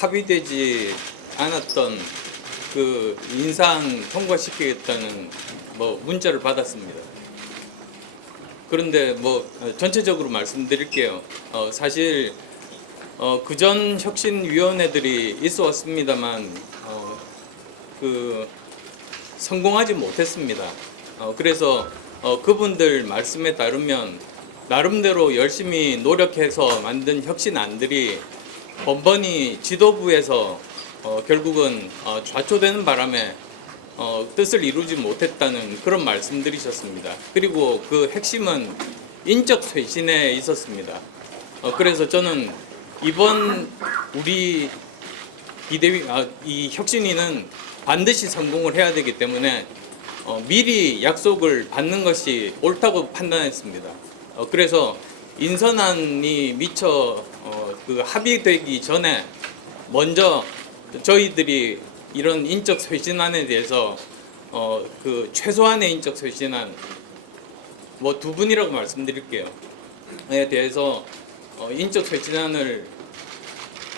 합의되지 않았던 그 인사안 통과시키겠다는 뭐 문자를 받았습니다. 그런데 뭐 전체적으로 말씀드릴게요. 사실 그전 혁신위원회들이 있어 왔습니다만 그 성공하지 못했습니다. 그래서 그분들 말씀에 따르면 나름대로 열심히 노력해서 만든 혁신안들이 번번이 지도부에서 결국은 좌초되는 바람에 뜻을 이루지 못했다는 그런 말씀드리셨습니다. 그리고 그 핵심은 인적 쇄신에 있었습니다. 그래서 저는 이번 우리 비대위 이 혁신위는 반드시 성공을 해야 되기 때문에 미리 약속을 받는 것이 옳다고 판단했습니다. 그래서 인선안이 미처 그 합의되기 전에 먼저 저희들이 이런 인적 쇄신안에 대해서 그 최소한의 인적 쇄신안 뭐 두 분이라고 말씀드릴게요. 에 대해서 인적 쇄신안을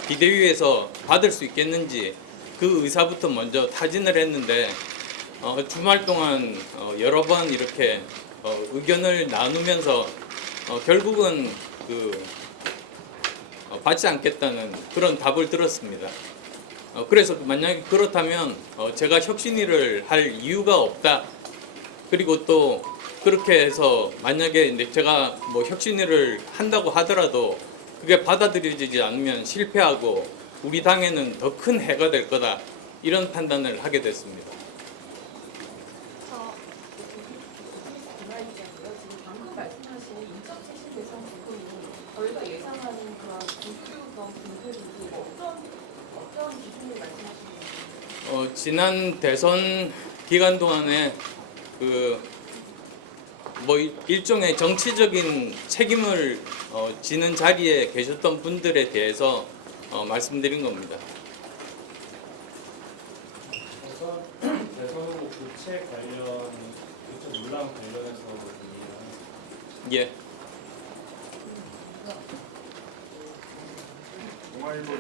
비대위에서 받을 수 있겠는지 그 의사부터 먼저 타진을 했는데 주말 동안 여러 번 이렇게 의견을 나누면서 결국은 그 받지 않겠다는 그런 답을 들었습니다. 그래서 만약에 그렇다면 제가 혁신위를 할 이유가 없다. 그리고 또 그렇게 해서 만약에 이제 제가 뭐 혁신위를 한다고 하더라도 그게 받아들여지지 않으면 실패하고 우리 당에는 더 큰 해가 될 거다. 이런 판단을 하게 됐습니다. 지금 방금 말씀하신 인적 쇄신 대상 부분이 저희가 예상하는 그런 분수령 분들인지 어떤 기준을 말씀하시는 건가요? 지난 대선 기간 동안에 그 뭐 일종의 정치적인 책임을 지는 자리에 계셨던 분들에 대해서 말씀드린 겁니다. 대선 후보 교체 관련 교체 논란 관련해서 예. 동아일보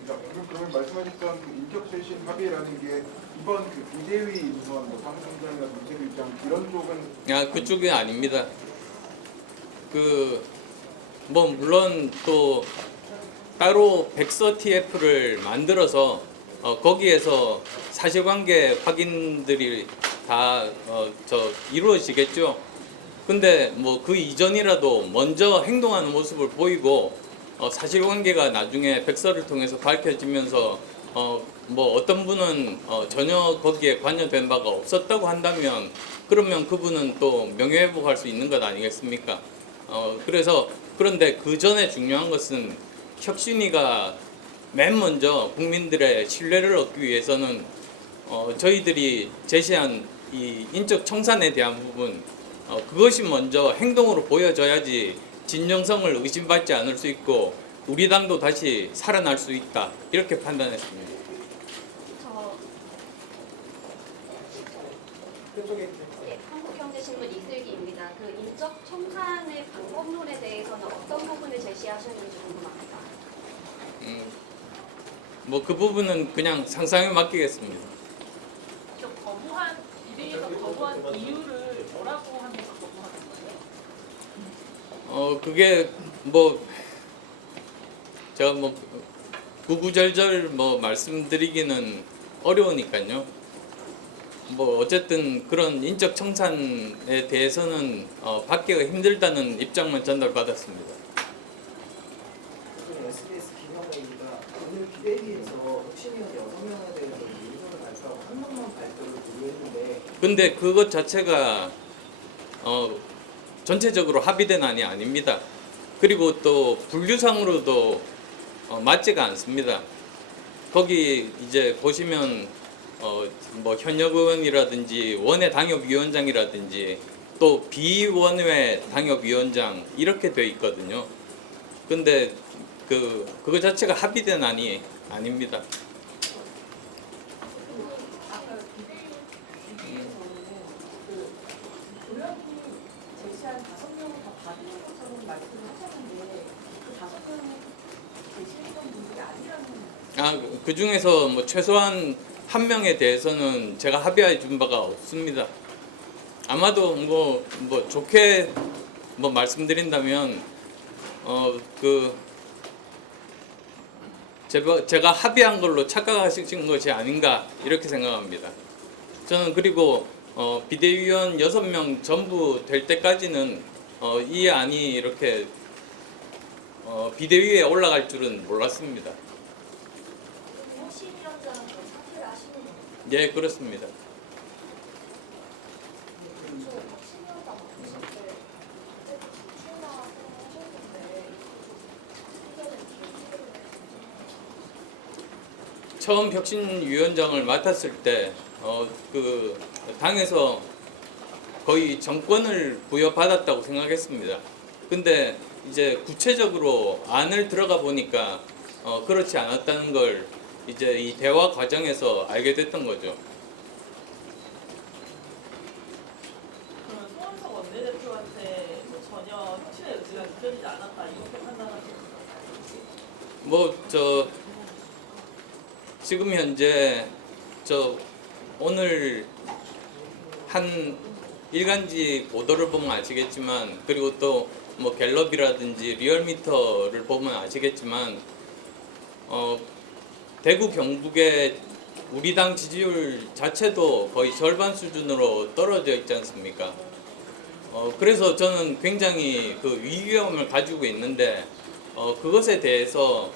기자, 그러면 말씀하셨던 그 인적 쇄신 합의라는 게 이번 그 비대위 인선, 뭐 사무총장이나 정책위장 이런 쪽은 그쪽이 아닙니다. 뭐 물론 또 따로 백서 TF를 만들어서 거기에서 사실관계 확인들이 다 이루어지겠죠. 근데 뭐 그 이전이라도 먼저 행동하는 모습을 보이고 사실관계가 나중에 백서를 통해서 밝혀지면서 뭐 어떤 분은 전혀 거기에 관여된 바가 없었다고 한다면 그러면 그분은 또 명예회복할 수 있는 것 아니겠습니까? 그런데 그 전에 중요한 것은 혁신위가 맨 먼저 국민들의 신뢰를 얻기 위해서는 저희들이 제시한 이 인적 청산에 대한 부분 그것이 먼저 행동으로 보여져야지 진정성을 의심받지 않을 수 있고 우리 당도 다시 살아날 수 있다 이렇게 판단했습니다. 네, 한국경제신문 이슬기입니다. 그 인적 청산의 방법론에 대해서는 어떤 부분을 제시하셨는지 궁금합니다. 뭐 그 부분은 그냥 상상에 맡기겠습니다. 비대위에서 거부한 이유를 뭐라고 하면서 거부하는 거예요? 그게 뭐 제가 뭐 구구절절 뭐 말씀드리기는 어려우니까요. 뭐 어쨌든 그런 인적 청산에 대해서는 받기가 힘들다는 입장만 전달받았습니다. SBS 김영호입니다. 오늘 비대위에서 혁신위원 6명에 대해서 의견을 발표하고 한 명만 발표를 보류했는데 근데 그것 자체가 전체적으로 합의된 안이 아닙니다. 그리고 또 분류상으로도 맞지가 않습니다. 거기 이제 보시면 뭐 현역 의원이라든지 원외 당협위원장이라든지 또 비원외 당협위원장 이렇게 돼 있거든요. 근데 그거 자체가 합의된 안이 아닙니다. 아까 비대위에서는 그 조명이 제시한 5명을 다 받은 것처럼 말씀을 하셨는데 그 5명이 제시했던 분들이 아니라는 그 중에서 뭐 최소한 한 명에 대해서는 제가 합의해 준 바가 없습니다. 아마도 뭐 좋게 뭐 말씀드린다면 그 제가 합의한 걸로 착각하신 것이 아닌가 이렇게 생각합니다. 저는 그리고 비대위원 6명 전부 될 때까지는 이 안이 이렇게 비대위에 올라갈 줄은 몰랐습니다. 혁신위원장은 사퇴를 하시는 거예요? 예, 그렇습니다. 혁신위원장 맡으실 때 출마하셨는데 처음 혁신위원장을 맡았을 때 그 당에서 거의 정권을 부여받았다고 생각했습니다. 근데 이제 구체적으로 안을 들어가 보니까 그렇지 않았다는 걸 이제 이 대화 과정에서 알게 됐던 거죠. 그러면 송원석 원내대표한테 뭐 전혀 혁신의 의지가 느껴지지 않았다 이렇게 판단하시는 거예요? 지금 현재 오늘 한 일간지 보도를 보면 아시겠지만, 그리고 또 뭐 갤럽이라든지 리얼미터를 보면 아시겠지만 대구 경북의 우리 당 지지율 자체도 거의 절반 수준으로 떨어져 있지 않습니까? 그래서 저는 굉장히 그 위기감을 가지고 있는데 그것에 대해서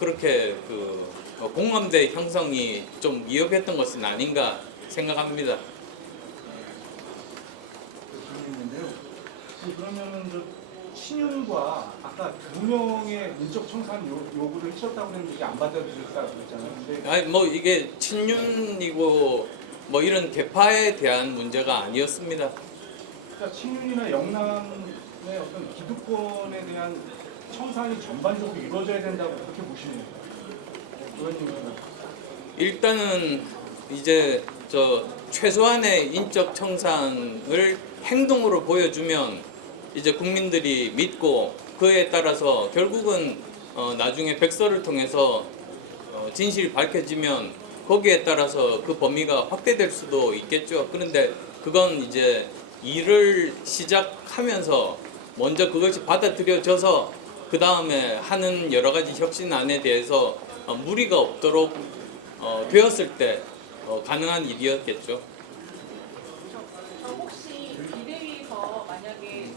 그렇게 그 공감대 형성이 좀 미흡했던 것은 아닌가 생각합니다. 그러면은 친윤과 아까 2명의 인적 청산 요구를 하셨다고 했는데 이게 안 받아들였다고 그랬잖아요. 근데 아니 뭐 이게 친윤이고 뭐 이런 계파에 대한 문제가 아니었습니다. 그러니까 친윤이나 영남의 어떤 기득권에 대한 청산이 전반적으로 이루어져야 된다고 그렇게 보시는 거예요. 그런 얘기는 일단은 이제 최소한의 인적 청산을 행동으로 보여주면 이제 국민들이 믿고 그에 따라서 결국은 나중에 백서를 통해서 진실이 밝혀지면 거기에 따라서 그 범위가 확대될 수도 있겠죠. 그런데 그건 이제 일을 시작하면서 먼저 그것이 받아들여져서 그 다음에 하는 여러 가지 혁신안에 대해서 무리가 없도록 되었을 때 가능한 일이었겠죠. 혹시 비대위에서 만약에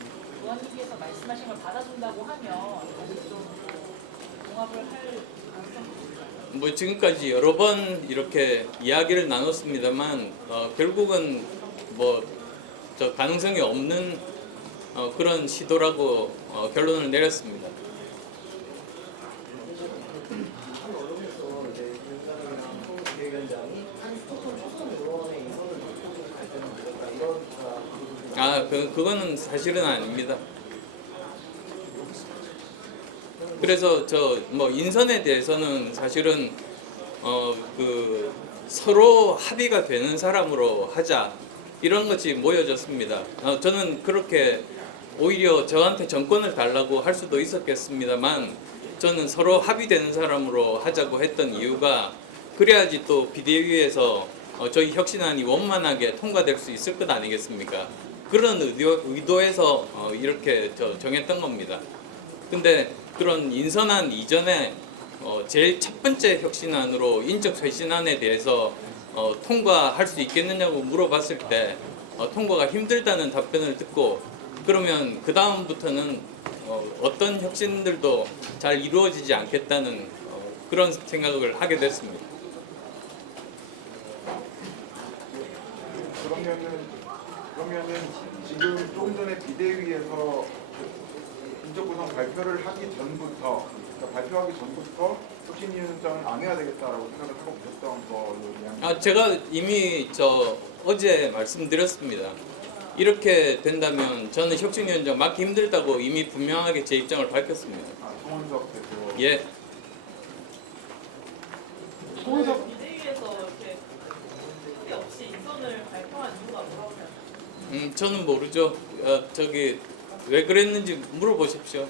의원님께서 말씀하신 걸 받아준다고 하면 좀 봉합을 할 가능성이 있을까요? 뭐 지금까지 여러 번 이렇게 이야기를 나눴습니다만 결국은 뭐 가능성이 없는 그런 시도라고 결론을 내렸습니다. 한 언론에서 이제 위원장이랑 송 비대위원장이 한 스토톤 초선 의원의 인선을 놓고 갈등을 벌였다 이런 그거는 사실은 아닙니다. 그래서 뭐 인선에 대해서는 사실은 그 서로 합의가 되는 사람으로 하자 이런 것이 모여졌습니다. 저는 그렇게 오히려 저한테 정권을 달라고 할 수도 있었겠습니다만 저는 서로 합의되는 사람으로 하자고 했던 이유가 그래야지 또 비대위에서 저희 혁신안이 원만하게 통과될 수 있을 것 아니겠습니까? 그런 의도에서 이렇게 정했던 겁니다. 근데 그런 인선안 이전에 제일 첫 번째 혁신안으로 인적 쇄신안에 대해서 통과할 수 있겠느냐고 물어봤을 때 통과가 힘들다는 답변을 듣고 그러면 그 다음부터는 어떤 혁신들도 잘 이루어지지 않겠다는 그런 생각을 하게 됐습니다. 그러면은 지금 조금 전에 비대위에서 인적 구성 발표를 하기 전부터, 그러니까 발표하기 전부터 혁신위원장은 안 해야 되겠다라고 생각을 하고 계셨던 걸로 이해합니다. 제가 이미 어제 말씀드렸습니다. 이렇게 된다면 저는 혁신위원장 맡기 힘들다고 이미 분명하게 제 입장을 밝혔습니다. 송원석 대표. 예. 송원석 비대위에서 이렇게 합의 없이 인선을 발표한 이유가 뭐라고 생각하세요? 저는 모르죠. 왜 그랬는지 물어보십시오.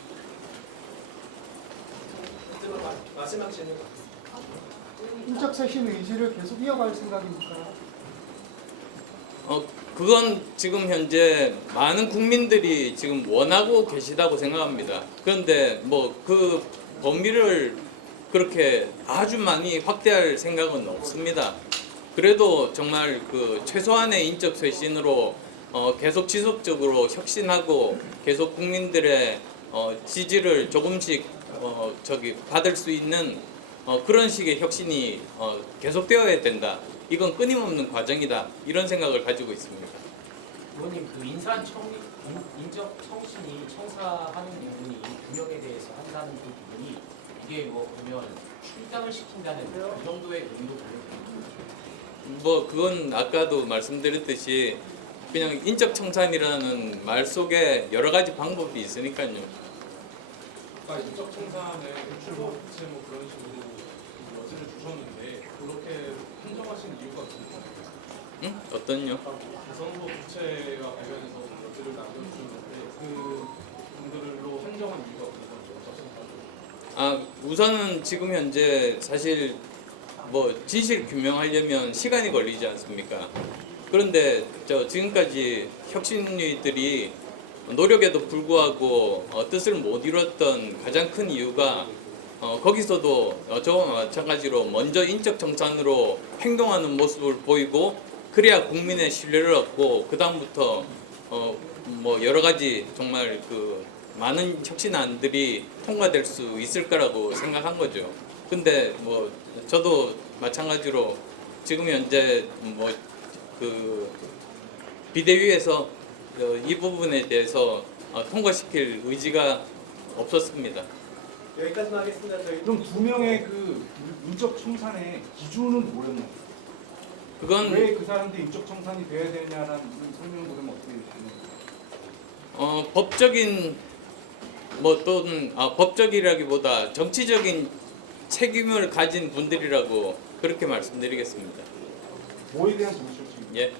마지막 질문 받겠습니다. 보입니까? 인적쇄신 의지를 계속 이어갈 생각입니까? 그건 지금 현재 많은 국민들이 지금 원하고 계시다고 생각합니다. 그런데 뭐 그 범위를 그렇게 아주 많이 확대할 생각은 없습니다. 그래도 정말 그 최소한의 인적 쇄신으로 계속 지속적으로 혁신하고 계속 국민들의 지지를 조금씩 받을 수 있는 그런 식의 혁신이 계속되어야 된다. 이건 끊임없는 과정이다. 이런 생각을 가지고 있습니다. 의원님 그 인적 청신이 청사하는 부분이 균형에 대해서 한다는 그 부분이 이게 뭐 보면 출당을 시킨다는 그 정도의 의미도 보여요. 뭐 그건 아까도 말씀드렸듯이 그냥 인적 청산이라는 말 속에 여러 가지 방법이 있으니까요. 아까 인적 청산에 출범 부채 뭐 그런 식으로 여지를 주셨는데 그렇게 한정하신 이유가 있습니까? 응? 어떤요? 대선 후보 부채와 관련해서 여지를 남겨주셨는데 그 분들로 한정한 이유가 어떤가요? 우선은 지금 현재 사실 뭐 진실 규명하려면 시간이 걸리지 않습니까? 그런데 지금까지 혁신위들이 노력에도 불구하고 뜻을 못 이뤘던 가장 큰 이유가 거기서도 저와 마찬가지로 먼저 인적 청산으로 행동하는 모습을 보이고 그래야 국민의 신뢰를 얻고 그 다음부터 뭐 여러 가지 정말 그 많은 혁신안들이 통과될 수 있을 거라고 생각한 거죠. 근데 뭐 저도 마찬가지로 지금 현재 뭐 그 비대위에서 이 부분에 대해서 통과시킬 의지가 없었습니다. 여기까지만 하겠습니다. 저희 그럼 두 명의 그 인적 청산의 기준은 뭐였나요? 그건 왜 그 사람들이 인적 청산이 돼야 되냐라는 설명을 보면 어떻게 되나요? 법적인 뭐 또는 법적이라기보다 정치적인 책임을 가진 분들이라고 그렇게 말씀드리겠습니다. 뭐에 대한 정치적 책임? 예.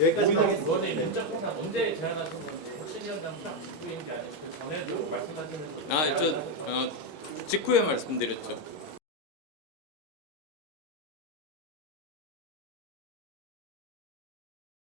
여기까지만 하겠습니다. 의원님 인적 청산 언제 제안하신 건지 혁신위원장 직후인 게 아니고 그 전에도 말씀하시는 직후에 말씀드렸죠.